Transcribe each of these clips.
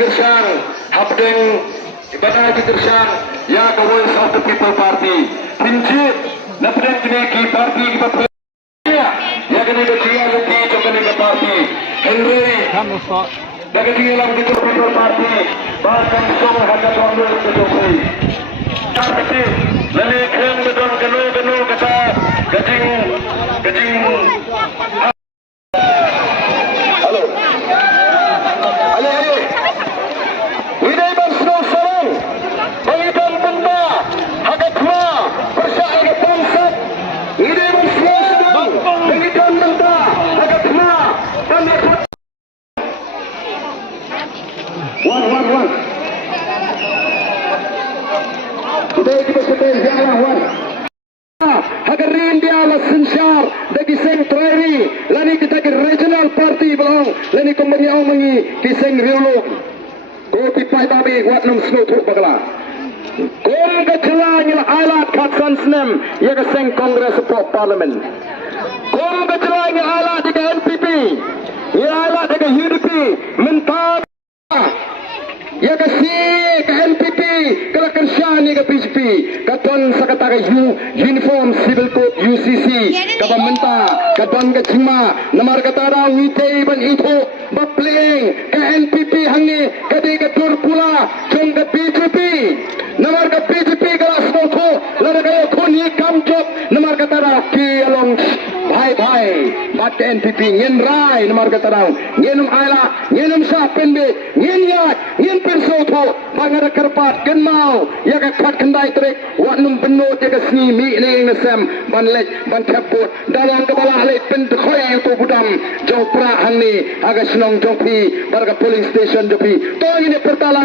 Gersang Habdeng Ibadah Gersang Ya the Voice of the People Party Pinjit Napdeng Kineki Party Ya kini kecil lagi Jokani ke Party Henry Bagi tinggalan di People Party Bahkan semua hanya tuan-tuan ke Jokowi Tapi Lalu keren betul genu kata Gajing Halo Widai Bansno Sarang Bangitan Benda Hagatma Persyai ke Bangsat Widai Bansno Sarang Bangitan Benda Hagatma Tanda One Today kita sedang jalan one Hagarin dia lah sensyar Dagi seng trairi Lani kita ke regional party belong Lani kemenyau mengi Kiseng riuluk Kopi pai babi Wat num snow truk bagala Kong kecelanya alat katsan senem Ya ke seng kongres pro parlimen Kong kecelanya alat Di ke NPP Ya alat di ke UDP Mentah Ya ke NPP Kalau kerja ni ke PCP Katon sakata ke uniform civil code UCC Kapa mentah Katon ke cima Namar kata rau Witei ban itu Bapling ke NPP hangi Kadi ke tur pula Jom ke PCP Namar ke PCP Kalau semoto Lada kaya kuni kamjok Namar kata rau Ki along Bhai Bat ke NPP Ngen rai Namar kata rau Ngenum ala Ngenum sah penbe Ngen yat Ngen persoto Bangada kerpat Gen mau Ya ke kat kendai trik Wat num benut Ya ke sni Mi ni ngesem Ban lej Ban kaput Dalam kepala lej Pendekhoi Itu budam Jauh perahan ni Agak senang jompi Barga polling station jompi Tuan ini pertalang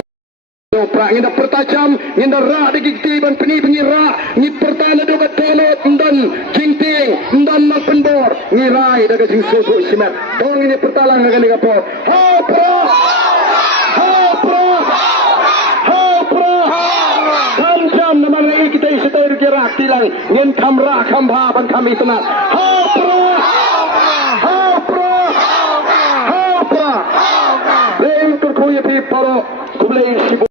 Jauh perah Nginda pertajam Nginda rak digigti Ban peni rak Ngi pertala Doga telot Ndan jingting Ndan mang penbor Ngirai Daga jing soto isimet Tuan ini pertalang Agak ni kapor Hau perah Jam nama lagi kita istilah kira tilang ngen kamera kambha ban kami tenat hapra Lain terkuya pi paro kublai sibu